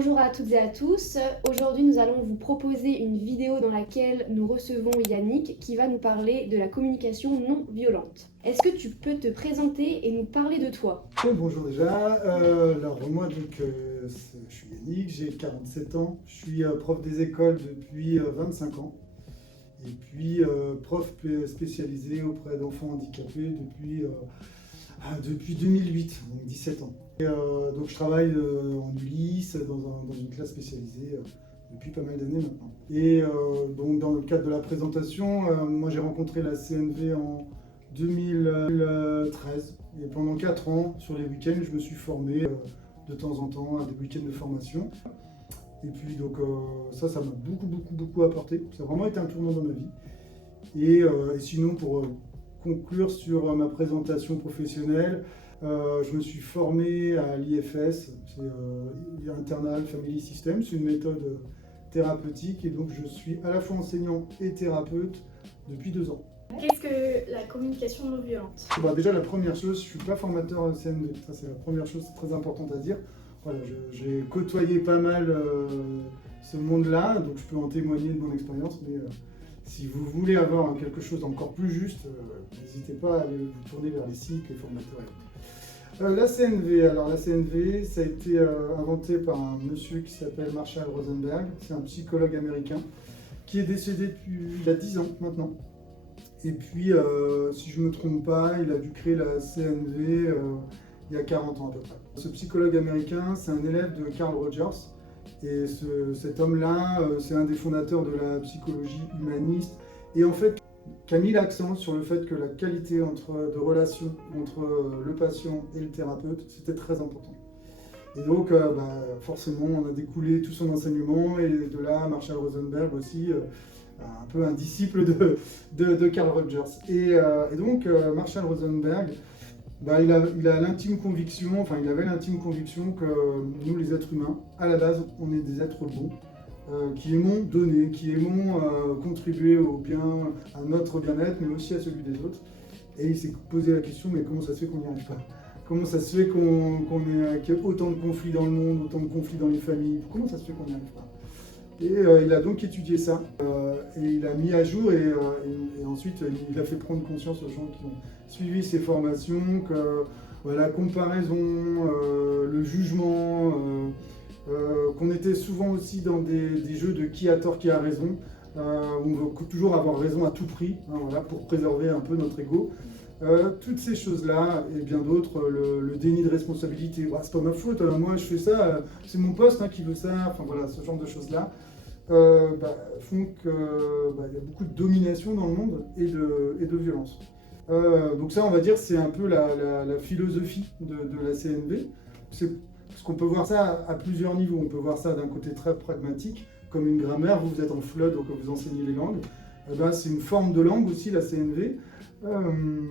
Bonjour à toutes et à tous. Aujourd'hui, nous allons vous proposer une vidéo dans laquelle nous recevons Yannick qui va nous parler de la communication non violente. Est-ce que tu peux te présenter et nous parler de toi? Bonjour déjà, alors moi je suis Yannick, j'ai 47 ans, je suis prof des écoles depuis 25 ans et puis prof spécialisé auprès d'enfants handicapés depuis 2008, donc 17 ans. Donc je travaille en Ulysse dans une classe spécialisée depuis pas mal d'années maintenant. Et donc dans le cadre de la présentation, moi j'ai rencontré la CNV en 2013 et pendant 4 ans sur les week-ends je me suis formé de temps en temps à des week-ends de formation et puis donc ça m'a beaucoup apporté, ça a vraiment été un tournant dans ma vie et sinon pour conclure sur ma présentation professionnelle, je me suis formé à l'IFS, c'est Internal Family System, c'est une méthode thérapeutique et donc je suis à la fois enseignant et thérapeute depuis 2 ans. Qu'est-ce que la communication non violente? Bon, déjà la première chose, je ne suis pas formateur CNV, ça c'est la première chose très importante à dire. Voilà, j'ai côtoyé pas mal ce monde-là, donc je peux en témoigner de mon expérience, mais si vous voulez avoir quelque chose d'encore plus juste, n'hésitez pas à aller vous tourner vers les sites, les formateurs. La CNV, alors la CNV, ça a été inventé par un monsieur qui s'appelle Marshall Rosenberg, c'est un psychologue américain qui est décédé depuis il y a 10 ans maintenant. Et puis, si je ne me trompe pas, il a dû créer la CNV il y a 40 ans à peu près. Ce psychologue américain, c'est un élève de Carl Rogers. Et cet homme-là, c'est un des fondateurs de la psychologie humaniste. Et en fait, qui a mis l'accent sur le fait que la qualité de relation entre le patient et le thérapeute, c'était très important. Et donc, forcément, on a découlé tout son enseignement. Et de là, Marshall Rosenberg aussi, un peu un disciple de Carl Rogers. Et donc, Marshall Rosenberg, il a l'intime conviction, enfin il avait l'intime conviction que nous les êtres humains, à la base, on est des êtres bons, qui aimons donner, qui aimons contribuer au bien, à notre bien-être, mais aussi à celui des autres. Et il s'est posé la question, mais comment ça se fait qu'on n'y arrive pas? Comment ça se fait qu'il y ait autant de conflits dans le monde, autant de conflits dans les familles? Comment ça se fait qu'on n'y arrive pas? Et il a donc étudié ça, et il a mis à jour, et ensuite il a fait prendre conscience aux gens qui ont suivi ses formations que la comparaison, le jugement, qu'on était souvent aussi dans des jeux de qui a tort, qui a raison, où on veut toujours avoir raison à tout prix, hein, voilà, pour préserver un peu notre ego. Toutes ces choses-là, et bien d'autres, le déni de responsabilité, c'est pas ma faute, moi je fais ça, c'est mon poste qui veut ça, enfin voilà, ce genre de choses-là, font qu'il y a beaucoup de domination dans le monde et de violence. Donc ça, on va dire, c'est un peu la philosophie de la CNV, parce qu'on peut voir ça à plusieurs niveaux. On peut voir ça d'un côté très pragmatique, comme une grammaire, vous êtes en FLE, donc vous enseignez les langues, c'est une forme de langue aussi, la CNV.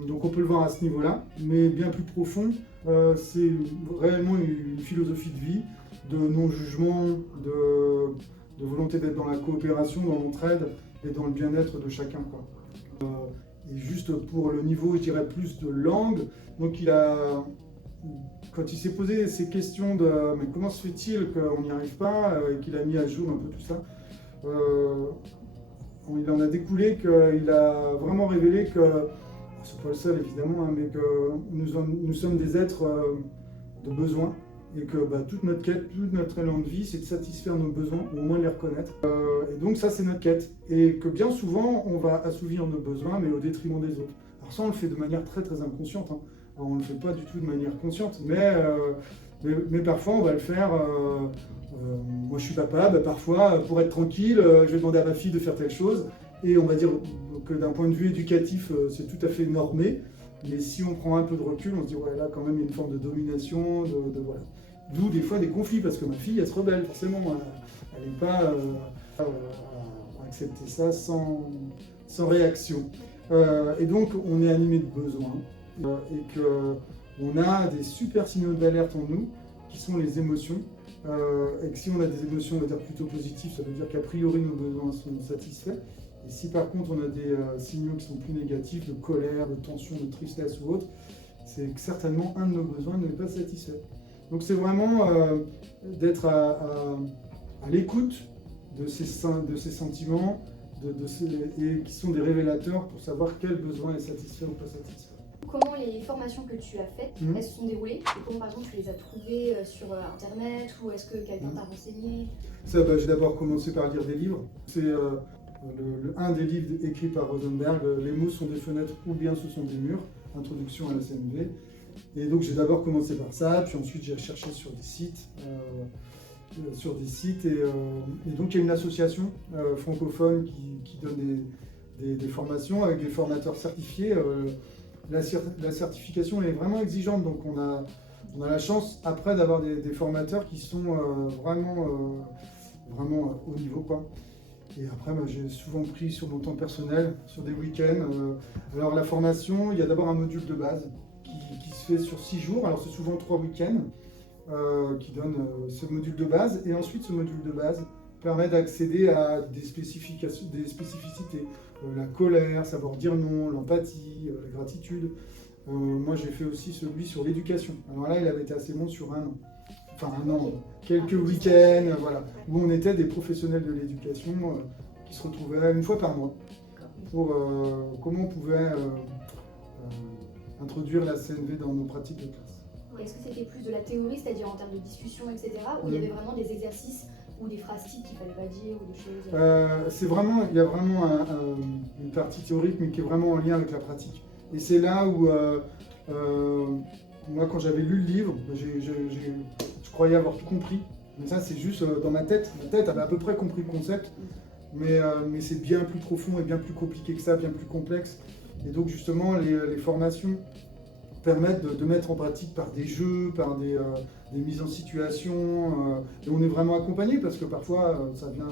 Donc on peut le voir à ce niveau-là, mais bien plus profond, c'est réellement une philosophie de vie, de non-jugement, de volonté d'être dans la coopération, dans l'entraide et dans le bien-être de chacun, quoi. Et juste pour le niveau, je dirais plus de langue, donc quand il s'est posé ces questions de mais comment se fait-il qu'on n'y arrive pas, et qu'il a mis à jour un peu tout ça, il en a découlé qu'il a vraiment révélé que, c'est pas le seul évidemment, mais que nous sommes des êtres de besoin et que toute notre quête, tout notre élan de vie, c'est de satisfaire nos besoins, ou au moins de les reconnaître. Et donc ça, c'est notre quête. Et que bien souvent, on va assouvir nos besoins, mais au détriment des autres. Alors ça, on le fait de manière très inconsciente. Hein. Alors, on ne le fait pas du tout de manière consciente, mais parfois, on va le faire. Moi, je suis papa, parfois, pour être tranquille, je vais demander à ma fille de faire telle chose. Et on va dire que d'un point de vue éducatif, c'est tout à fait normé. Mais si on prend un peu de recul, on se dit, ouais, là, quand même, il y a une forme de domination, voilà. D'où des fois des conflits, parce que ma fille, elle se rebelle, forcément. Elle n'est pas à accepter ça sans réaction. Et donc, on est animé de besoins, et qu'on a des super signaux d'alerte en nous, qui sont les émotions. Et que si on a des émotions, on va dire plutôt positives, ça veut dire qu'a priori, nos besoins sont satisfaits. Et si par contre on a des signaux qui sont plus négatifs, de colère, de tension, de tristesse ou autre, c'est que certainement un de nos besoins n'est pas satisfait. Donc c'est vraiment d'être à l'écoute de ces sentiments et qui sont des révélateurs pour savoir quel besoin est satisfait ou pas satisfait. Comment les formations que tu as faites, elles se sont déroulées? Et comment par exemple tu les as trouvées sur internet ou est-ce que quelqu'un t'a renseigné? J'ai d'abord commencé par lire des livres. C'est un des livres écrits par Rosenberg, Les mots sont des fenêtres ou bien ce sont des murs, introduction à la CNV. Et donc j'ai d'abord commencé par ça, puis ensuite j'ai cherché sur des sites. Et donc il y a une association francophone qui donne des formations avec des formateurs certifiés. La certification est vraiment exigeante, donc on a la chance après d'avoir des formateurs qui sont vraiment au niveau, quoi. Et après, j'ai souvent pris sur mon temps personnel, sur des week-ends. Alors la formation, il y a d'abord un module de base qui se fait sur 6 jours, alors c'est souvent 3 week-ends qui donnent ce module de base, et ensuite ce module de base permet d'accéder à des spécificités, la colère, savoir dire non, l'empathie, la gratitude. Moi j'ai fait aussi celui sur l'éducation. Alors là il avait été assez long sur un an. Enfin un an, quelques week-ends, voilà, où on était des professionnels de l'éducation qui se retrouvaient une fois par mois pour comment on pouvait introduire la CNV dans nos pratiques de classe. Est-ce que c'était plus de la théorie, c'est-à-dire en termes de discussion, etc., ou il y avait vraiment des exercices ou des phrases types qu'il ne fallait pas dire ou des choses il y a vraiment une partie théorique, mais qui est vraiment en lien avec la pratique. Et c'est là où, moi, quand j'avais lu le livre, je croyais avoir tout compris. Mais ça, c'est juste dans ma tête. Ma tête avait à peu près compris le concept, mais c'est bien plus profond et bien plus compliqué que ça, bien plus complexe. Et donc, justement, les formations permettent de mettre en pratique par des jeux, par des mises en situation. Et on est vraiment accompagné parce que parfois, ça vient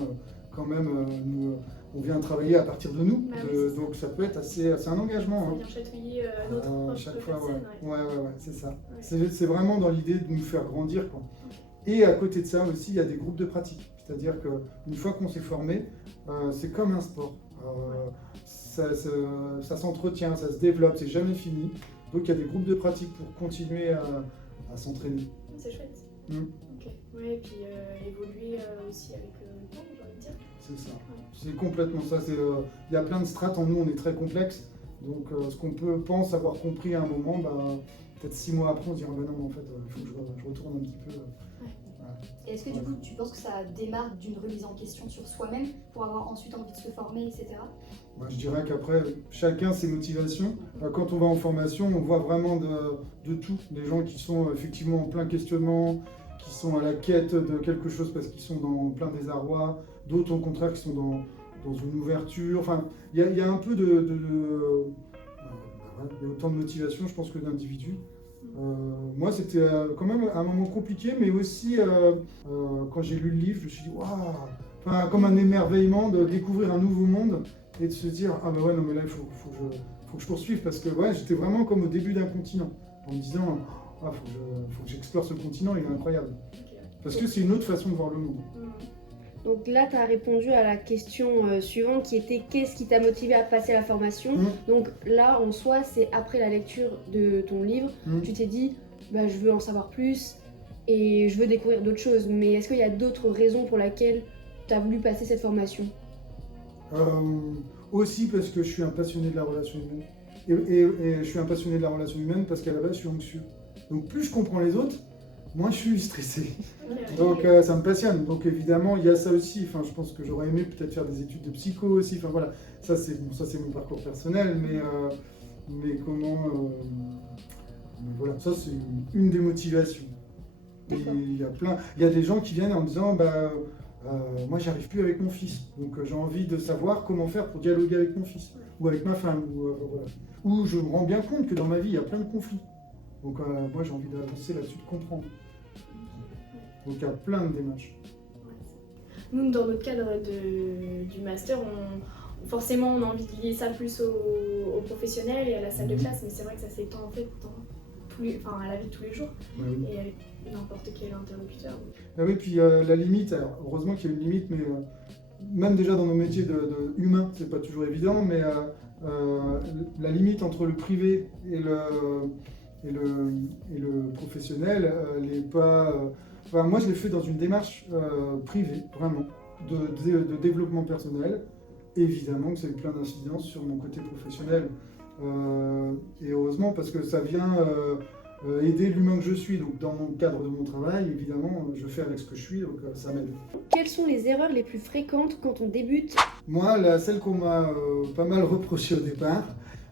quand même, on vient travailler à partir de nous. Donc ça peut être assez un engagement. Ça vient chatouiller notre propre chaque fois, personne. Ouais, c'est ça. Ouais. C'est vraiment dans l'idée de nous faire grandir, quoi. Et à côté de ça aussi, il y a des groupes de pratique. C'est-à-dire qu'une fois qu'on s'est formé, c'est comme un sport. Ça s'entretient, ça se développe, c'est jamais fini. Donc il y a des groupes de pratique pour continuer à s'entraîner. C'est chouette. Ok. Ouais, et puis évoluer aussi avec le temps, j'ai envie de dire. C'est ça. C'est complètement ça. Il y a plein de strates en nous, on est très complexe. Donc ce qu'on pense avoir compris à un moment, peut-être 6 mois après, on se dira non, mais en fait, il faut que je retourne un petit peu. Et est-ce que du coup, tu penses que ça démarre d'une remise en question sur soi-même pour avoir ensuite envie de se former, etc. Je dirais qu'après, chacun ses motivations. Quand on va en formation, on voit vraiment de tout. Des gens qui sont effectivement en plein questionnement, qui sont à la quête de quelque chose parce qu'ils sont dans plein désarroi. D'autres, au contraire, qui sont dans une ouverture. Enfin, il y a un peu il y a autant de motivation, je pense, que d'individus. Moi, c'était quand même un moment compliqué, mais aussi quand j'ai lu le livre, je me suis dit waouh, comme un émerveillement de découvrir un nouveau monde et de se dire ah bah ouais, non mais là il faut que je poursuive parce que j'étais vraiment comme au début d'un continent en me disant faut que j'explore ce continent, il est incroyable. Parce que c'est une autre façon de voir le monde. Donc là, tu as répondu à la question suivante qui était qu'est-ce qui t'a motivé à passer la formation. Donc là, en soi, c'est après la lecture de ton livre, tu t'es dit je veux en savoir plus et je veux découvrir d'autres choses. Mais est-ce qu'il y a d'autres raisons pour lesquelles tu as voulu passer cette formation? Aussi parce que je suis un passionné de la relation humaine. Et je suis un passionné de la relation humaine parce qu'à la base, je suis anxieux. Donc plus je comprends les autres, moins je suis stressé. Donc ça me passionne. Donc évidemment, il y a ça aussi. Enfin, je pense que j'aurais aimé peut-être faire des études de psycho aussi. Enfin voilà, ça c'est mon parcours personnel, mais voilà, ça c'est une des motivations. Et il y a des gens qui viennent en me disant moi j'arrive plus avec mon fils, donc j'ai envie de savoir comment faire pour dialoguer avec mon fils ou avec ma femme ou je me rends bien compte que dans ma vie il y a plein de conflits. Donc moi j'ai envie d'avancer là-dessus, de comprendre. Donc il y a plein de démarches. Nous, dans notre cadre du master, forcément on a envie de lier ça plus aux professionnels et à la salle de classe, mais c'est vrai que ça s'étend en fait à la vie de tous les jours et avec n'importe quel interlocuteur. Oui, puis la limite, alors, heureusement qu'il y a une limite, mais même déjà dans nos métiers de humains, c'est pas toujours évident, mais la limite entre le privé et et le professionnel, elle est pas... enfin, moi, je l'ai fait dans une démarche privée, vraiment, de développement personnel. Évidemment que ça a eu plein d'incidences sur mon côté professionnel. Et heureusement, parce que ça vient aider l'humain que je suis. Donc, dans mon cadre de mon travail, évidemment, je fais avec ce que je suis, donc ça m'aide. Quelles sont les erreurs les plus fréquentes quand on débute? Moi, celle qu'on m'a pas mal reproché au départ,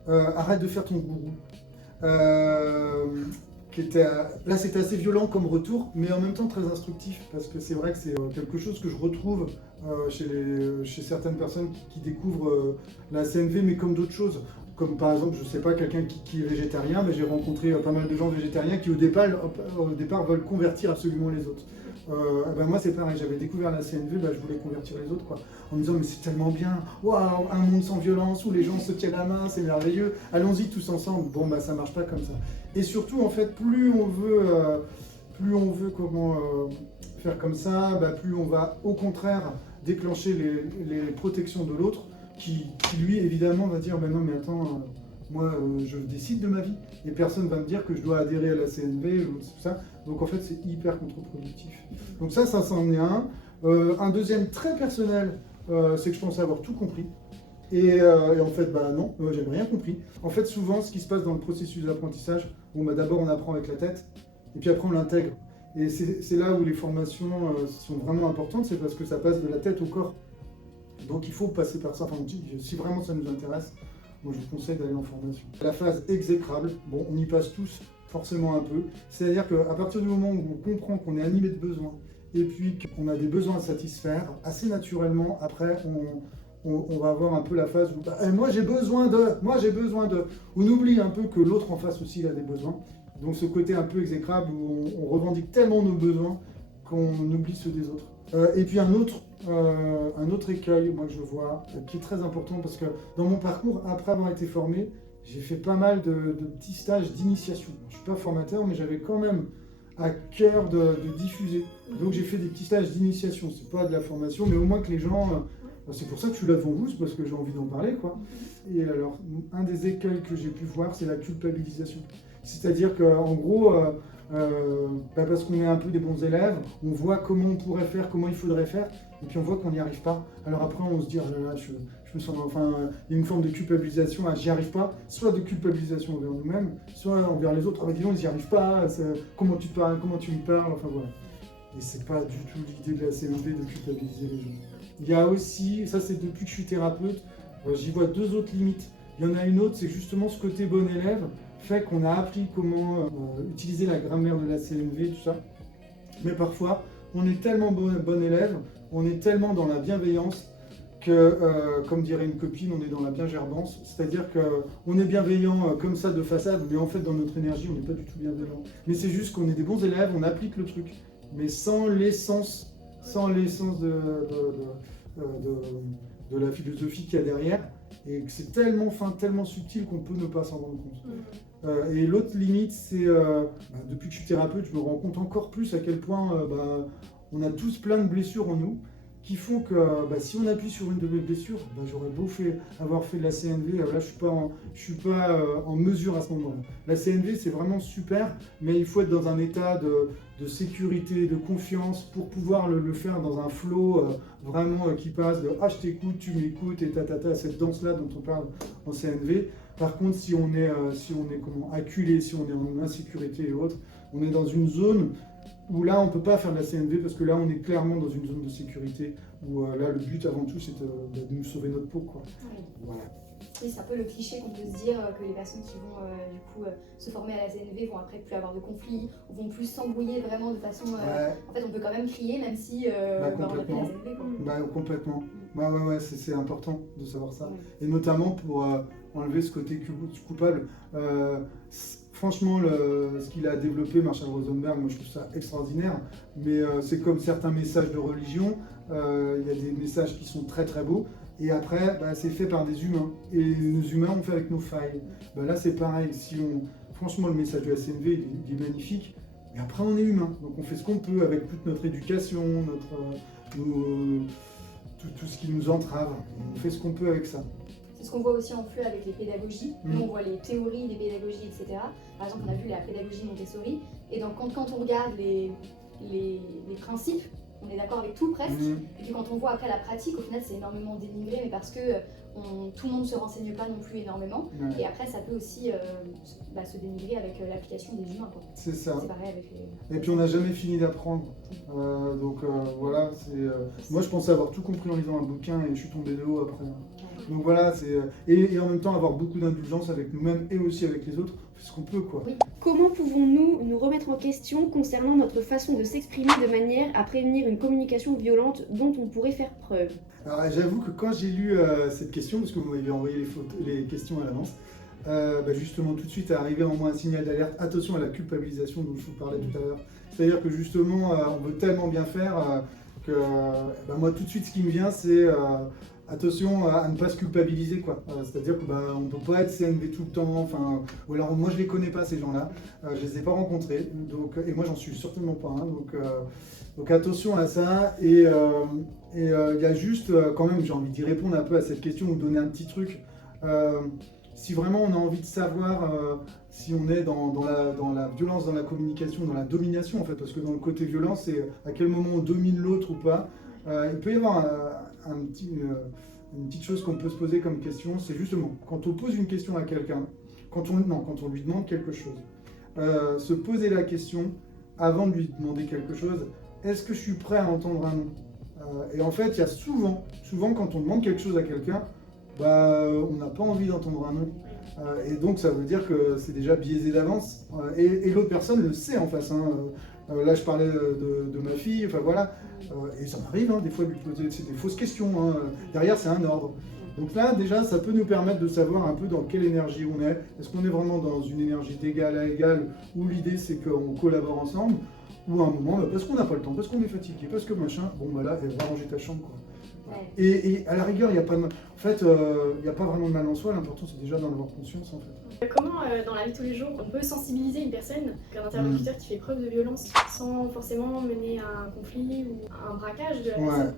arrête de faire ton gourou. Là, c'était assez violent comme retour, mais en même temps très instructif, parce que c'est vrai que c'est quelque chose que je retrouve chez certaines personnes qui découvrent la CNV, mais comme d'autres choses. Comme par exemple, je sais pas, quelqu'un qui est végétarien, mais j'ai rencontré pas mal de gens végétariens qui au départ veulent convertir absolument les autres. Moi c'est pareil, j'avais découvert la CNV, je voulais convertir les autres, quoi, en me disant mais c'est tellement bien, waouh, un monde sans violence où les gens se tiennent la main, c'est merveilleux, allons-y tous ensemble. Bon ça marche pas comme ça. Et surtout en fait, plus on veut faire comme ça, plus on va au contraire déclencher les protections de l'autre, qui lui évidemment va dire non mais attends, moi je décide de ma vie et personne va me dire que je dois adhérer à la CNV ou tout ça. Donc en fait c'est hyper contre-productif. Donc ça c'en est un. Un deuxième très personnel, c'est que je pensais avoir tout compris. Et en fait non, j'avais rien compris. En fait souvent ce qui se passe dans le processus d'apprentissage, d'abord on apprend avec la tête et puis après on l'intègre. Et c'est là où les formations sont vraiment importantes, c'est parce que ça passe de la tête au corps. Donc il faut passer par ça. Enfin, si vraiment ça nous intéresse, moi je vous conseille d'aller en formation. La phase exécrable, on y passe tous forcément un peu. C'est-à-dire qu'à partir du moment où on comprend qu'on est animé de besoins et puis qu'on a des besoins à satisfaire, assez naturellement, après on va avoir un peu la phase où moi j'ai besoin de. On oublie un peu que l'autre en face aussi il a des besoins. Donc ce côté un peu exécrable où on revendique tellement nos besoins qu'on oublie ceux des autres. Et puis un autre écueil, moi que je vois, qui est très important, parce que dans mon parcours, après avoir été formé, j'ai fait pas mal de petits stages d'initiation. Je ne suis pas formateur, mais j'avais quand même à cœur de diffuser. Donc j'ai fait des petits stages d'initiation. C'est pas de la formation, mais au moins que les gens... c'est pour ça que je suis là devant vous, c'est parce que j'ai envie d'en parler, quoi. Et alors, un des écueils que j'ai pu voir, c'est la culpabilisation. C'est-à-dire qu'en gros... parce qu'on est un peu des bons élèves, on voit comment on pourrait faire, comment il faudrait faire, et puis on voit qu'on n'y arrive pas. Alors après on se dit, je me sens, il y a une forme de culpabilisation, j'y arrive pas, soit de culpabilisation envers nous-mêmes, soit envers les autres, dis donc ils n'y arrivent pas, comment tu parles, comment tu me parles, enfin voilà. Et c'est pas du tout l'idée de la CNV de culpabiliser les gens. Il y a aussi, ça c'est depuis que je suis thérapeute, j'y vois deux autres limites. Il y en a une autre, c'est justement ce côté bon élève, fait qu'on a appris comment utiliser la grammaire de la CNV, tout ça. Mais parfois, on est tellement bon élève, on est tellement dans la bienveillance que, comme dirait une copine, on est dans la biengerbance. C'est-à-dire qu'on est bienveillant comme ça de façade, mais en fait, dans notre énergie, on n'est pas du tout bienveillant. Mais c'est juste qu'on est des bons élèves, on applique le truc, mais sans l'essence de la philosophie qu'il y a derrière. Et que c'est tellement fin, tellement subtil qu'on peut ne pas s'en rendre compte. Et l'autre limite, c'est depuis que je suis thérapeute, je me rends compte encore plus à quel point on a tous plein de blessures en nous qui font que si on appuie sur une de mes blessures, j'aurais beau avoir fait de la CNV, là je suis pas en mesure à ce moment-là. La CNV c'est vraiment super, mais il faut être dans un état de sécurité, de confiance pour pouvoir le faire dans un flow vraiment qui passe de je t'écoute, tu m'écoutes et cette danse-là dont on parle en CNV. Par contre, si on est acculé, si on est en insécurité et autres, on est dans une zone où là on ne peut pas faire de la CNV parce que là on est clairement dans une zone de sécurité où là le but avant tout c'est de nous sauver notre peau, quoi. Oui. Voilà. Oui, c'est un peu le cliché qu'on peut se dire que les personnes qui vont se former à la CNV vont après plus avoir de conflits, ou vont plus s'embrouiller vraiment de façon... En fait on peut quand même crier même si on a fait la CNV. Complètement. C'est important de savoir ça. Ouais. Et notamment pour enlever ce côté coupable. Franchement, ce qu'il a développé, Marshall Rosenberg, moi je trouve ça extraordinaire, mais c'est comme certains messages de religion, il y a des messages qui sont très très beaux, et après c'est fait par des humains, et nos humains on fait avec nos failles. Là c'est pareil, franchement le message de la CNV il est magnifique, mais après on est humain, donc on fait ce qu'on peut avec toute notre éducation, tout ce qui nous entrave, on fait ce qu'on peut avec ça. C'est ce qu'on voit aussi en flux avec les pédagogies. Nous, on voit les théories des pédagogies, etc. Par exemple, on a vu la pédagogie Montessori. Et donc, quand on regarde les principes, on est d'accord avec tout presque. Et puis quand on voit après la pratique, au final, c'est énormément dénigré, mais parce que tout le monde ne se renseigne pas non plus énormément. Et après, ça peut aussi se dénigrer avec l'application des humains, quoi. C'est ça. C'est pareil avec les... Et puis on n'a jamais fini d'apprendre. Voilà, moi je pensais avoir tout compris en lisant un bouquin et je suis tombé de haut après. Donc voilà, et en même temps avoir beaucoup d'indulgence avec nous-mêmes et aussi avec les autres, ce qu'on peut, quoi. Oui. Comment pouvons-nous nous remettre en question concernant notre façon de s'exprimer de manière à prévenir une communication violente dont on pourrait faire preuve? Alors j'avoue que quand j'ai lu cette question, parce que vous m'avez envoyé les questions à l'avance, justement tout de suite est arrivé en moi un signal d'alerte. Attention à la culpabilisation dont je vous parlais tout à l'heure. C'est-à-dire que justement on veut tellement bien faire que moi tout de suite ce qui me vient c'est attention à ne pas se culpabiliser, quoi. C'est-à-dire que on ne peut pas être CNV tout le temps, ou alors moi je les connais pas ces gens-là, je les ai pas rencontrés, et moi j'en suis certainement pas un, donc attention à ça, et il y a juste quand même, j'ai envie d'y répondre un peu à cette question, ou donner un petit truc. Si vraiment on a envie de savoir si on est dans la violence, dans la communication, dans la domination en fait, parce que dans le côté violence, c'est à quel moment on domine l'autre ou pas. Il peut y avoir une petite chose qu'on peut se poser comme question, c'est justement quand on pose une question à quelqu'un, quand on lui demande quelque chose, se poser la question avant de lui demander quelque chose, est-ce que je suis prêt à entendre un non? Et en fait, il y a souvent quand on demande quelque chose à quelqu'un, on n'a pas envie d'entendre un non. Et donc ça veut dire que c'est déjà biaisé d'avance, et l'autre personne le sait en face. Là je parlais de ma fille, voilà, et ça m'arrive des fois de lui poser des fausses questions, derrière c'est un ordre. Donc là déjà ça peut nous permettre de savoir un peu dans quelle énergie on est. Est-ce qu'on est vraiment dans une énergie d'égal à égal, où l'idée c'est qu'on collabore ensemble, ou à un moment parce qu'on n'a pas le temps, parce qu'on est fatigué, parce que machin, va ranger ta chambre, quoi. Et à la rigueur, il n'y a pas de mal. En fait, il n'y a pas vraiment de mal en soi, l'important c'est déjà d'en avoir conscience en fait. Comment dans la vie de tous les jours on peut sensibiliser une personne, un interlocuteur qui fait preuve de violence sans forcément mener à un conflit ou à un braquage de la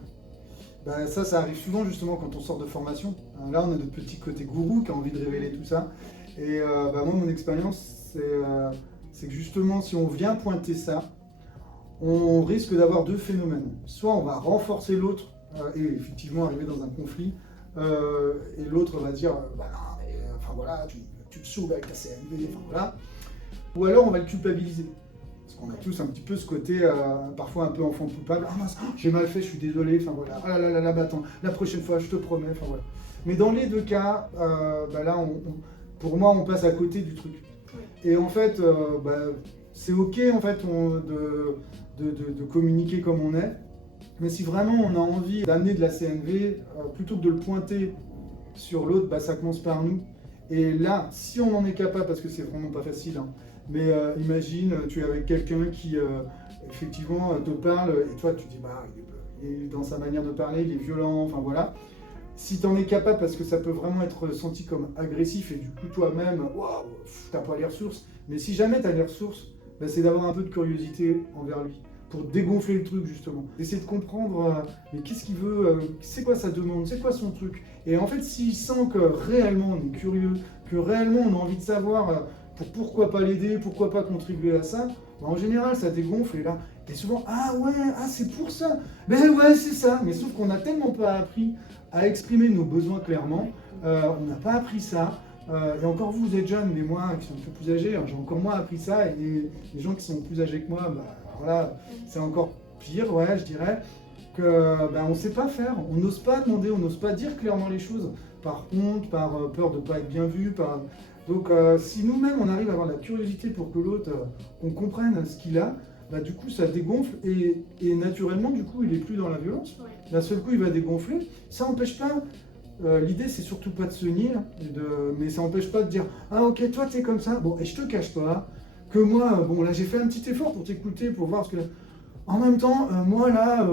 personne? Ça arrive souvent justement quand on sort de formation. Là on a notre petit côté gourou qui a envie de révéler tout ça. Et moi mon expérience c'est que justement si on vient pointer ça, on risque d'avoir deux phénomènes. Soit on va renforcer l'autre et effectivement arriver dans un conflit, et l'autre va dire voilà, tu te saoules avec ta CNV, voilà. Ou alors on va le culpabiliser. Parce qu'on a tous un petit peu ce côté, parfois un peu enfant coupable. Ah mince, j'ai mal fait, je suis désolé, voilà. Ah là, attends, la prochaine fois, je te promets, voilà. Mais dans les deux cas, là, pour moi, on passe à côté du truc. Et en fait, c'est ok en fait de communiquer comme on est. Mais si vraiment on a envie d'amener de la CNV, plutôt que de le pointer sur l'autre, ça commence par nous. Et là, si on en est capable, parce que c'est vraiment pas facile, mais imagine, tu es avec quelqu'un qui effectivement te parle, et toi tu dis, il est dans sa manière de parler, il est violent, voilà. Si tu en es capable, parce que ça peut vraiment être senti comme agressif, et du coup toi-même, waouh, t'as pas les ressources. Mais si jamais tu as les ressources, c'est d'avoir un peu de curiosité envers lui, pour dégonfler le truc justement. Essayer de comprendre mais qu'est-ce qu'il veut, c'est quoi sa demande, c'est quoi son truc. Et en fait, s'il sent que réellement on est curieux, que réellement on a envie de savoir pourquoi pas l'aider, pourquoi pas contribuer à ça, en général ça dégonfle et là, et souvent, c'est pour ça. Ouais, c'est ça. Mais sauf qu'on n'a tellement pas appris à exprimer nos besoins clairement, on n'a pas appris ça. Et encore vous êtes jeunes, mais moi qui suis un peu plus âgé, j'ai encore moins appris ça, et les gens qui sont plus âgés que moi, voilà, c'est encore pire, je dirais, on ne sait pas faire, on n'ose pas demander, on n'ose pas dire clairement les choses, par honte, par peur de ne pas être bien vu, donc si nous-mêmes on arrive à avoir la curiosité pour que l'autre, on comprenne ce qu'il a, du coup ça dégonfle, et naturellement du coup il n'est plus dans la violence, d'un seul coup il va dégonfler, ça n'empêche pas. L'idée c'est surtout pas de se nier, mais ça n'empêche pas de dire ok toi t'es comme ça, et je te cache pas que moi, là j'ai fait un petit effort pour t'écouter, pour voir ce que... En même temps, moi là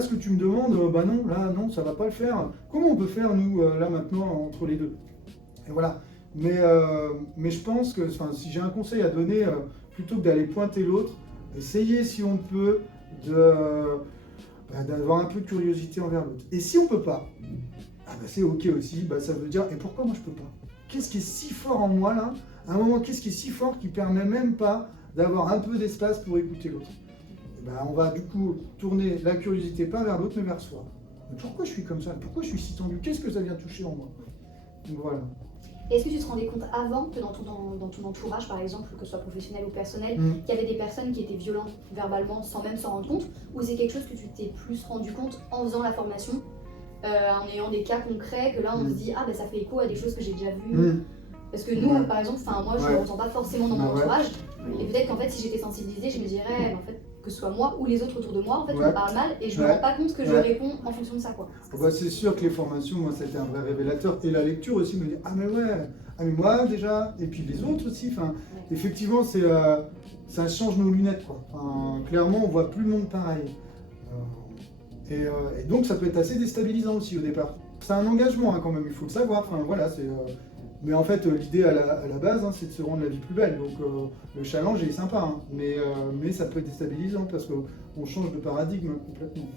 ce que tu me demandes, non, ça va pas le faire. Comment on peut faire nous, là maintenant, entre les deux? Et voilà. Mais je pense que si j'ai un conseil à donner, plutôt que d'aller pointer l'autre, essayez si on peut d'avoir un peu de curiosité envers l'autre. Et si on peut pas, ah bah c'est ok aussi, bah ça veut dire, et pourquoi moi je peux pas? Qu'est-ce qui est si fort en moi là? À un moment, qu'est-ce qui est si fort qui permet même pas d'avoir un peu d'espace pour écouter l'autre? Bah, on va du coup tourner la curiosité pas vers l'autre mais vers soi. Mais pourquoi je suis comme ça? Pourquoi je suis si tendu? Qu'est-ce que ça vient toucher en moi? Donc voilà. Est-ce que tu te rendais compte avant que dans ton entourage, par exemple, que ce soit professionnel ou personnel, qu'il y avait des personnes qui étaient violentes verbalement sans même s'en rendre compte? Ou c'est quelque chose que tu t'es plus rendu compte en faisant la formation, en ayant des cas concrets, que là on se dit ah ben ça fait écho à des choses que j'ai déjà vues? Parce que nous, par exemple, moi je ne le ressens pas forcément dans mon entourage, et peut-être qu'en fait si j'étais sensibilisée, je me dirais en fait, que ce soit moi ou les autres autour de moi, en fait, on me parle mal et je me rends pas compte que je réponds en fonction de ça, quoi. Bah, c'est sûr que les formations, moi, c'était un vrai révélateur. Et la lecture aussi me dit, ah mais ouais, ah mais moi déjà, et puis les autres aussi. Enfin, effectivement, ça change nos lunettes, quoi. Enfin, clairement, on voit plus le monde pareil. Et donc, ça peut être assez déstabilisant aussi au départ. C'est un engagement hein, quand même, il faut le savoir. Enfin, voilà, mais en fait, l'idée à la base, hein, c'est de se rendre la vie plus belle. Donc, le challenge est sympa, hein, mais ça peut être déstabilisant parce qu'on change de paradigme hein, complètement.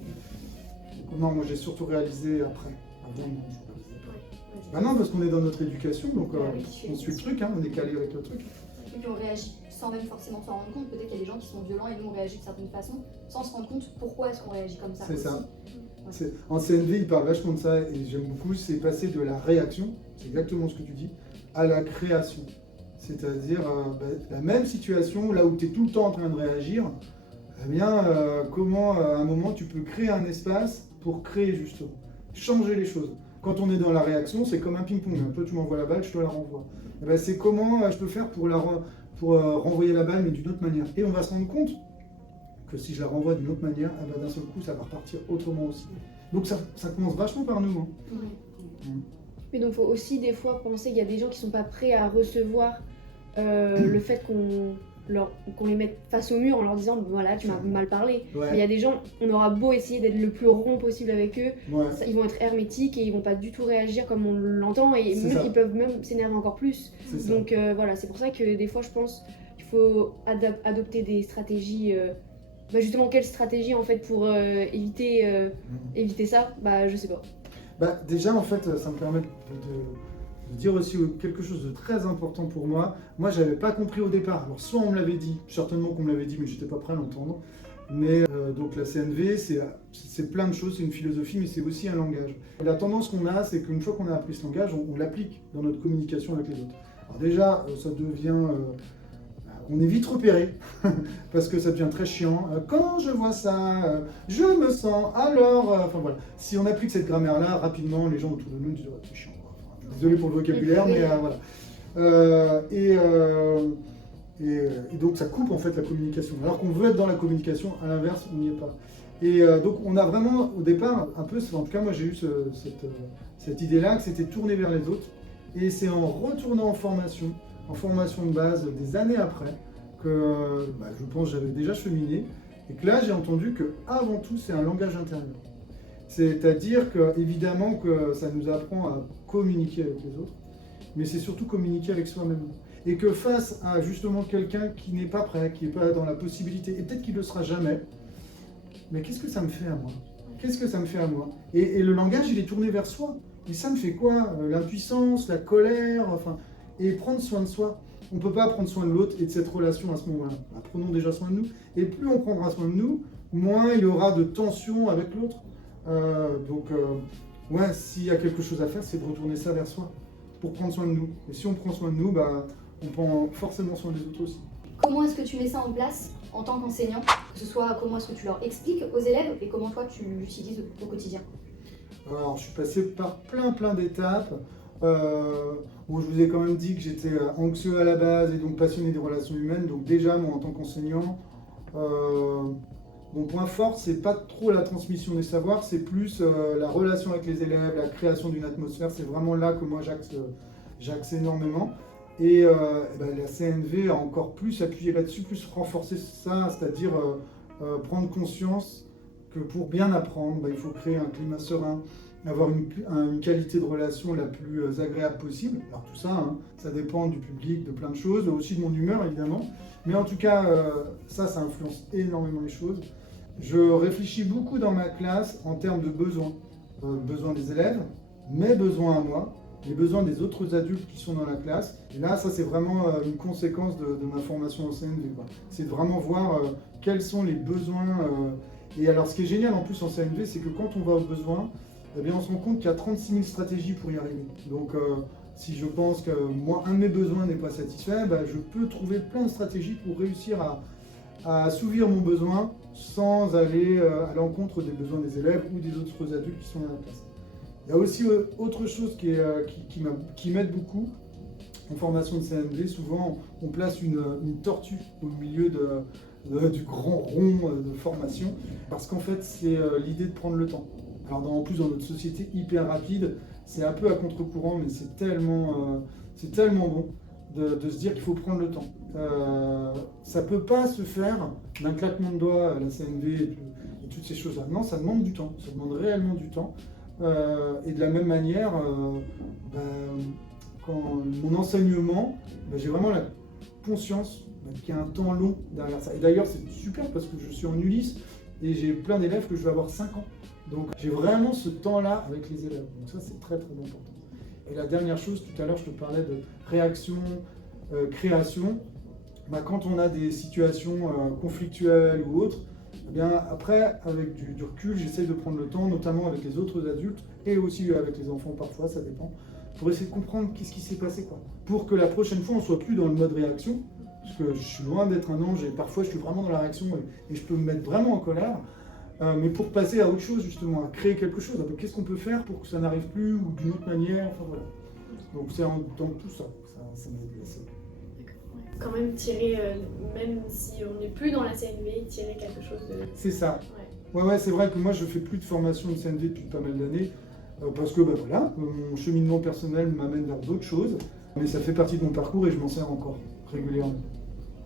Donc, non, moi j'ai surtout réalisé après. Avant, non, je réalisais pas. Bah non, parce qu'on est dans notre éducation, donc on suit le truc, hein, on est calé avec le truc. Et puis on réagit sans même forcément s'en rendre compte. Peut-être qu'il y a des gens qui sont violents et nous on réagit de certaines façons sans se rendre compte pourquoi est-ce qu'on réagit comme ça. C'est ça. En CNV, il parle vachement de ça et j'aime beaucoup, c'est passer de la réaction, c'est exactement ce que tu dis, à la création. C'est-à-dire la même situation, là où tu es tout le temps en train de réagir, eh bien, comment à un moment tu peux créer un espace pour créer justement, changer les choses. Quand on est dans la réaction, c'est comme un ping-pong. Hein. Toi, tu m'envoies la balle, je te la renvoie. Eh ben, c'est comment je peux faire pour renvoyer la balle, mais d'une autre manière. Et on va se rendre compte que si je la renvoie d'une autre manière, eh ben, d'un seul coup, ça va repartir autrement aussi. Donc ça commence vachement par nous. Hein. Mais donc, il faut aussi des fois penser qu'il y a des gens qui ne sont pas prêts à recevoir le fait qu'on les mette face au mur en leur disant voilà, tu m'as mal parlé. Mais il y a des gens, on aura beau essayer d'être le plus rond possible avec eux, ils vont être hermétiques et ils vont pas du tout réagir comme on l'entend et ils peuvent même s'énerver encore plus. Donc voilà, c'est pour ça que des fois je pense qu'il faut adopter des stratégies. Justement, quelle stratégie en fait pour éviter ça? Je sais pas. Déjà en fait, ça me permet de dire aussi quelque chose de très important pour moi. Moi, j'avais pas compris au départ. Alors, soit on me l'avait dit, certainement qu'on me l'avait dit, mais j'étais pas prêt à l'entendre. Mais donc la CNV, c'est plein de choses, c'est une philosophie, mais c'est aussi un langage. Et la tendance qu'on a, c'est qu'une fois qu'on a appris ce langage, on l'applique dans notre communication avec les autres. Alors déjà, ça devient... on est vite repéré, parce que ça devient très chiant. Quand je vois ça, je me sens, alors... Enfin voilà, si on applique cette grammaire-là, rapidement, les gens autour de nous disent oh, c'est chiant. Désolé pour le vocabulaire, mais voilà. Et donc ça coupe en fait la communication. Alors qu'on veut être dans la communication, à l'inverse, on n'y est pas. Et donc on a vraiment au départ un peu, en tout cas moi j'ai eu cette idée-là, que c'était tourner vers les autres. Et c'est en retournant en formation de base, des années après, que je pense que j'avais déjà cheminé. Et que là j'ai entendu que avant tout c'est un langage intérieur. C'est-à-dire que évidemment que ça nous apprend à communiquer avec les autres, mais c'est surtout communiquer avec soi-même. Et que face à justement quelqu'un qui n'est pas prêt, qui n'est pas dans la possibilité, et peut-être qu'il ne le sera jamais, mais qu'est-ce que ça me fait à moi? Qu'est-ce que ça me fait à moi? Et le langage, il est tourné vers soi. Et ça me fait quoi? L'impuissance, la colère, enfin, et prendre soin de soi. On ne peut pas prendre soin de l'autre et de cette relation à ce moment-là. Prenons déjà soin de nous. Et plus on prendra soin de nous, moins il y aura de tension avec l'autre. S'il y a quelque chose à faire, c'est de retourner ça vers soi, pour prendre soin de nous. Et si on prend soin de nous, on prend forcément soin des autres aussi. Comment est-ce que tu mets ça en place en tant qu'enseignant? Que ce soit comment est-ce que tu leur expliques aux élèves et comment toi tu l'utilises au quotidien? Alors, je suis passé par plein d'étapes. Je vous ai quand même dit que j'étais anxieux à la base et donc passionné des relations humaines. Donc déjà, moi, en tant qu'enseignant, mon point fort, c'est pas trop la transmission des savoirs, c'est plus la relation avec les élèves, la création d'une atmosphère. C'est vraiment là que moi, j'axe énormément. Et la CNV a encore plus appuyé là-dessus, plus renforcé ça, c'est-à-dire prendre conscience que pour bien apprendre, il faut créer un climat serein, avoir une qualité de relation la plus agréable possible. Alors tout ça, ça dépend du public, de plein de choses, aussi de mon humeur évidemment. Mais en tout cas, ça influence énormément les choses. Je réfléchis beaucoup dans ma classe en termes de besoins. Besoins des élèves, mes besoins à moi, les besoins des autres adultes qui sont dans la classe. Et là, ça c'est vraiment une conséquence de ma formation en CNV. C'est de vraiment voir quels sont les besoins. Et alors ce qui est génial en plus en CNV, c'est que quand on va aux besoins, eh bien, on se rend compte qu'il y a 36 000 stratégies pour y arriver. Donc si je pense que moi, un de mes besoins n'est pas satisfait, je peux trouver plein de stratégies pour réussir à assouvir mon besoin sans aller à l'encontre des besoins des élèves ou des autres adultes qui sont dans la classe. Il y a aussi autre chose qui m'aide beaucoup. En formation de CNV, souvent on place une tortue au milieu du grand rond de formation, parce qu'en fait c'est l'idée de prendre le temps. Alors en plus dans notre société hyper rapide, c'est un peu à contre-courant, mais c'est tellement bon de se dire qu'il faut prendre le temps. Ça ne peut pas se faire d'un claquement de doigts à la CNV et toutes ces choses-là. Non, ça demande du temps, ça demande réellement du temps. Et de la même manière, quand mon enseignement, j'ai vraiment la conscience qu'il y a un temps long derrière ça. Et d'ailleurs, c'est super parce que je suis en Ulysse et j'ai plein d'élèves que je vais avoir 5 ans. Donc j'ai vraiment ce temps-là avec les élèves. Donc ça, c'est très très important. Et la dernière chose, tout à l'heure, je te parlais de réaction, création. Quand on a des situations conflictuelles ou autres, eh bien, après, avec du recul, j'essaie de prendre le temps, notamment avec les autres adultes et aussi avec les enfants parfois, ça dépend, pour essayer de comprendre qu'est-ce qui s'est passé, pour que la prochaine fois, on ne soit plus dans le mode réaction, parce que je suis loin d'être un ange et parfois je suis vraiment dans la réaction et je peux me mettre vraiment en colère, mais pour passer à autre chose, justement, à créer quelque chose. Qu'est-ce qu'on peut faire pour que ça n'arrive plus ou d'une autre manière, enfin voilà. Donc c'est dans tout ça, ça m'aide assez. Quand même tirer, même si on n'est plus dans la CNV, tirer quelque chose de... C'est ça. Ouais, c'est vrai que moi je fais plus de formation de CNV depuis pas mal d'années, parce que voilà, mon cheminement personnel m'amène vers d'autres choses, mais ça fait partie de mon parcours et je m'en sers encore régulièrement.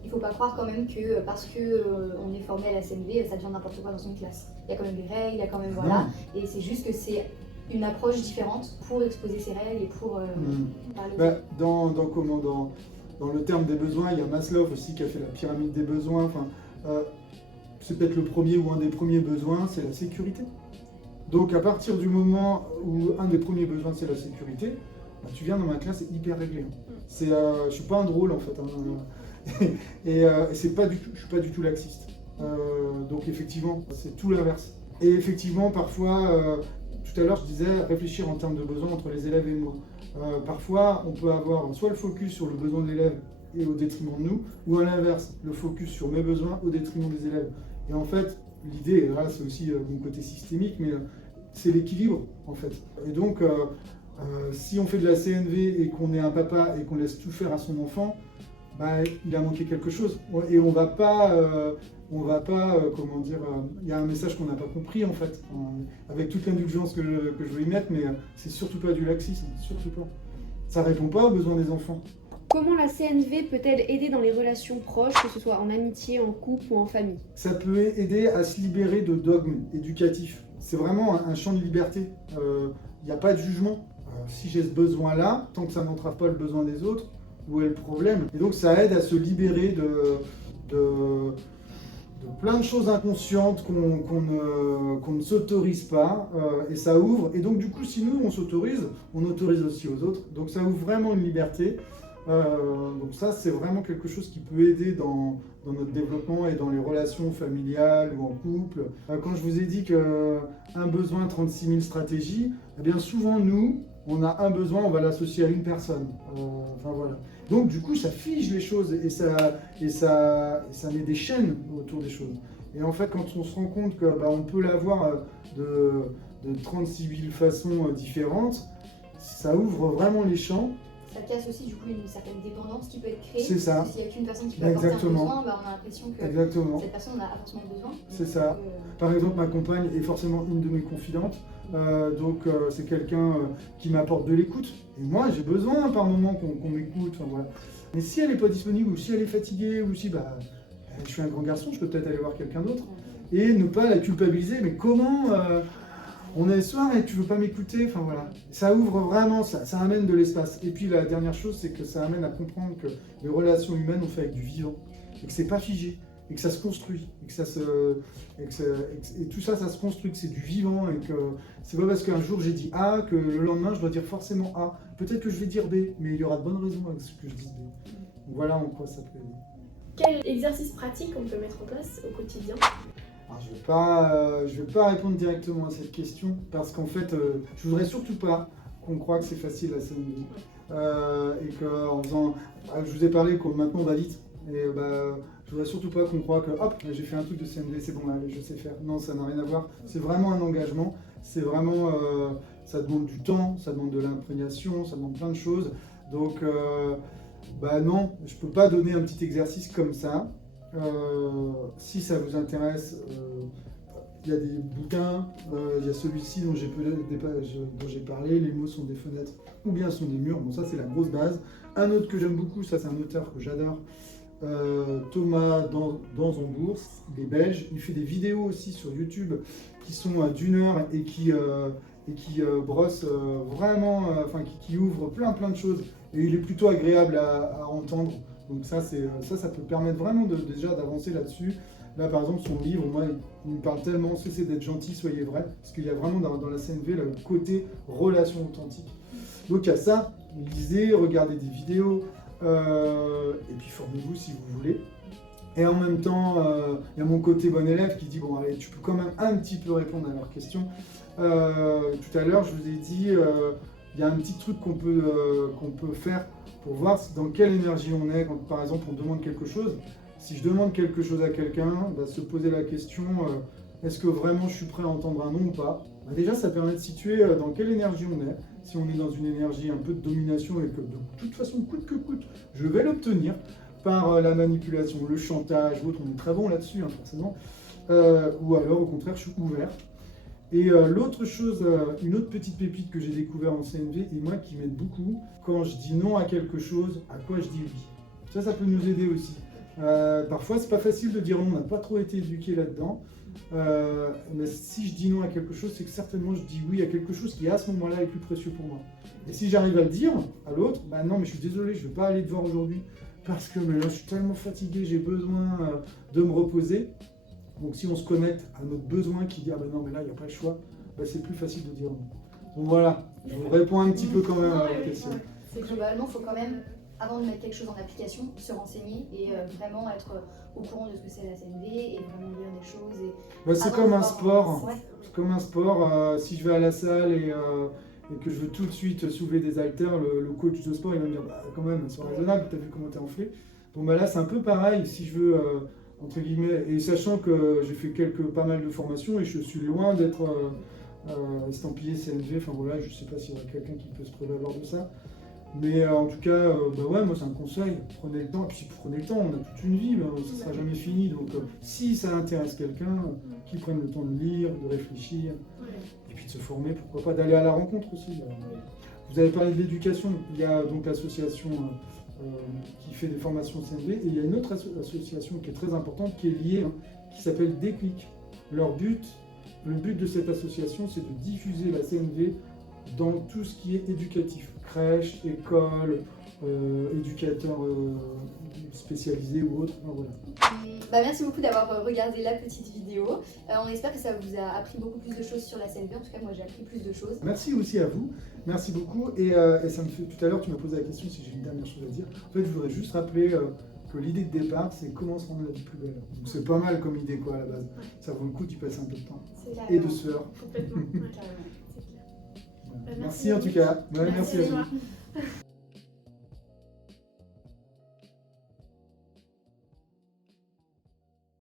Il ne faut pas croire quand même que parce qu'on est formé à la CNV, ça devient n'importe quoi dans une classe. Il y a quand même des règles, il y a quand même voilà, et c'est juste que c'est une approche différente pour exposer ces règles et pour parler. Dans le terme des besoins, il y a Maslow aussi qui a fait la pyramide des besoins. C'est peut-être le premier ou un des premiers besoins, c'est la sécurité. Donc à partir du moment où un des premiers besoins c'est la sécurité, tu viens dans ma classe, c'est hyper réglé. Je suis pas un drôle en fait. Et c'est pas du tout, je suis pas du tout laxiste. Donc effectivement, c'est tout l'inverse. Et effectivement, parfois, tout à l'heure je disais réfléchir en termes de besoins entre les élèves et nous. Parfois, on peut avoir soit le focus sur le besoin de l'élève et au détriment de nous, ou à l'inverse, le focus sur mes besoins au détriment des élèves. Et en fait, l'idée, et là c'est aussi mon côté systémique, mais c'est l'équilibre en fait. Et donc, si on fait de la CNV et qu'on est un papa et qu'on laisse tout faire à son enfant, il a manqué quelque chose. Et on va pas, comment dire, il y a un message qu'on n'a pas compris en fait, avec toute l'indulgence que je veux y mettre, mais c'est surtout pas du laxisme, surtout pas. Ça répond pas aux besoins des enfants. Comment la CNV peut-elle aider dans les relations proches, que ce soit en amitié, en couple ou en famille? Ça peut aider à se libérer de dogmes éducatifs. C'est vraiment un champ de liberté. Il n'y a pas de jugement. Si j'ai ce besoin-là, tant que ça n'entrave pas le besoin des autres, où est le problème? Et donc ça aide à se libérer de plein de choses inconscientes qu'on ne s'autorise pas, et ça ouvre. Et donc du coup, si nous on s'autorise, on autorise aussi aux autres. Donc ça ouvre vraiment une liberté. Donc ça, c'est vraiment quelque chose qui peut aider dans notre développement et dans les relations familiales ou en couple. Quand je vous ai dit qu'un besoin, 36 000 stratégies, eh bien souvent nous, on a un besoin, on va l'associer à une personne. Voilà. Donc du coup, ça fige les choses et ça met des chaînes autour des choses. Et en fait, quand on se rend compte qu'on peut l'avoir de 36 000 façons différentes, ça ouvre vraiment les champs. Ça casse aussi du coup une certaine dépendance qui peut être créée. C'est ça. S'il n'y a qu'une personne qui peut apporter un besoin, on a l'impression que cette personne n'a pas forcément besoin. C'est ça. Par exemple, ma compagne est forcément une de mes confidentes. Donc c'est quelqu'un qui m'apporte de l'écoute. Et moi, j'ai besoin par moment qu'on m'écoute. Voilà. Mais si elle n'est pas disponible, ou si elle est fatiguée, ou si je suis un grand garçon, je peux peut-être aller voir quelqu'un d'autre. Et ne pas la culpabiliser. Mais comment on est le soir et tu veux pas m'écouter, voilà. Ça ouvre vraiment, ça amène de l'espace. Et puis la dernière chose, c'est que ça amène à comprendre que les relations humaines, on fait avec du vivant. Et que c'est pas figé. et que ça se construit, et tout ça, ça se construit, que c'est du vivant, et que c'est pas parce qu'un jour j'ai dit A que le lendemain je dois dire forcément A. Peut-être que je vais dire B, mais il y aura de bonnes raisons avec ce que je dis B. Donc voilà en quoi ça peut aider. Quel exercice pratique on peut mettre en place au quotidien? Alors, je vais pas répondre directement à cette question, parce qu'en fait, je voudrais surtout pas qu'on croie que c'est facile la CNV. Et qu'en faisant... je vous ai parlé que maintenant on va vite. Et je voudrais surtout pas qu'on croie que hop, j'ai fait un truc de CNV, c'est bon, allez, je sais faire. Non, ça n'a rien à voir. C'est vraiment un engagement. C'est vraiment... ça demande du temps, ça demande de l'imprégnation, ça demande plein de choses. Donc, non, je peux pas donner un petit exercice comme ça. Si ça vous intéresse, il y a des bouquins, il y a celui-ci dont j'ai parlé, les mots sont des fenêtres ou bien sont des murs, bon ça c'est la grosse base. Un autre que j'aime beaucoup, ça c'est un auteur que j'adore, Thomas Danzambourg, il est belge, il fait des vidéos aussi sur YouTube qui sont d'1 heure et qui brossent vraiment, qui ouvrent plein de choses, et il est plutôt agréable à entendre. Donc ça peut permettre vraiment déjà d'avancer là-dessus. Là, par exemple, son livre, moi, il me parle tellement, cessez d'être gentil, soyez vrai, parce qu'il y a vraiment dans la CNV le côté relation authentique. Donc il y a ça, lisez, regardez des vidéos, et puis formez-vous si vous voulez. Et en même temps, il y a mon côté bon élève qui dit, bon allez, tu peux quand même un petit peu répondre à leurs questions. Tout à l'heure, je vous ai dit, il y a un petit truc qu'on peut faire pour voir dans quelle énergie on est quand, par exemple, on demande quelque chose. Si je demande quelque chose à quelqu'un, se poser la question, est-ce que vraiment je suis prêt à entendre un non ou pas? Déjà, ça permet de situer dans quelle énergie on est. Si on est dans une énergie un peu de domination et que de toute façon, coûte que coûte, je vais l'obtenir par la manipulation, le chantage, ou autre, on est très bon là-dessus, forcément. Ou alors, au contraire, je suis ouvert. Et l'autre chose, une autre petite pépite que j'ai découvert en CNV, et moi qui m'aide beaucoup, quand je dis non à quelque chose, à quoi je dis oui. Ça peut nous aider aussi. Parfois, c'est pas facile de dire non, on n'a pas trop été éduqué là-dedans. Mais si je dis non à quelque chose, c'est que certainement je dis oui à quelque chose qui à ce moment-là est plus précieux pour moi. Et si j'arrive à le dire à l'autre, non mais je suis désolé, je ne vais pas aller te voir aujourd'hui parce que là, je suis tellement fatigué, j'ai besoin de me reposer. Donc si on se connecte à notre besoin qui dit non mais là il n'y a pas le choix, c'est plus facile de dire non. Donc voilà, je vous réponds un petit peu quand même à la question. Globalement, il faut quand même, avant de mettre quelque chose en application, se renseigner et vraiment être au courant de ce que c'est la CNV et vraiment lire des choses. C'est comme un sport. Ouais. C'est comme un sport. Si je vais à la salle et que je veux tout de suite soulever des haltères, le coach de sport il va me dire quand même, c'est raisonnable, tu as vu comment tu es enflé. Bon là c'est un peu pareil, si je veux, entre guillemets, et sachant que j'ai fait pas mal de formations et je suis loin d'être estampillé CNV, voilà, je sais pas s'il y aura quelqu'un qui peut se prévaloir de ça. Mais en tout cas, moi c'est un conseil, prenez le temps, et puis prenez le temps, on a toute une vie, ça ne sera jamais fini, donc si ça intéresse quelqu'un, qu'il prenne le temps de lire, de réfléchir, et puis de se former, pourquoi pas, d'aller à la rencontre aussi. Vous avez parlé de l'éducation, il y a donc l'association qui fait des formations CNV, et il y a une autre association qui est très importante, qui est liée, qui s'appelle Déclic. Le but de cette association, c'est de diffuser la CNV dans tout ce qui est éducatif, crèche, école, éducateur spécialisé ou autre. Voilà. Merci beaucoup d'avoir regardé la petite vidéo. On espère que ça vous a appris beaucoup plus de choses sur la CNV. En tout cas, moi j'ai appris plus de choses. Merci aussi à vous. Merci beaucoup. Et ça me fait, tout à l'heure, tu m'as posé la question si j'ai une dernière chose à dire. En fait, je voudrais juste rappeler que l'idée de départ, c'est comment se rendre la vie plus belle. Donc c'est pas mal comme idée à la base. Ça vaut le coup d'y passer un peu de temps. Et de sueur. Complètement. Merci en tout cas. Merci à vous.